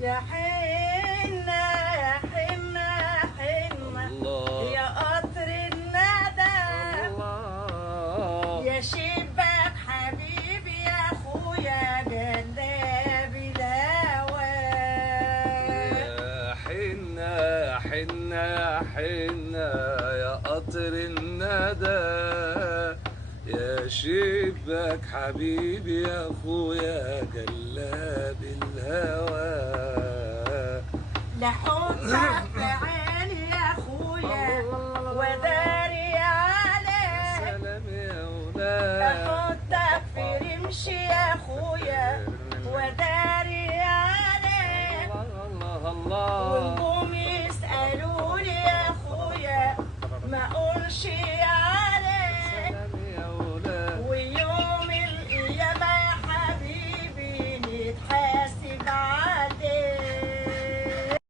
يا حنة يا حنة حنة الله يا قطر الندى الله يا شباك حبيبي يا اخويا جلاب الهوى. يا حنة يا حنة يا حنة يا قطر الندى يا شباك حبيبي يا اخويا جلاب الهوى. لحطك في عيني يا اخويا وداري عليك، سلام يا ولاد احطك في رمشي يا اخويا وداري عليك. الله الله الله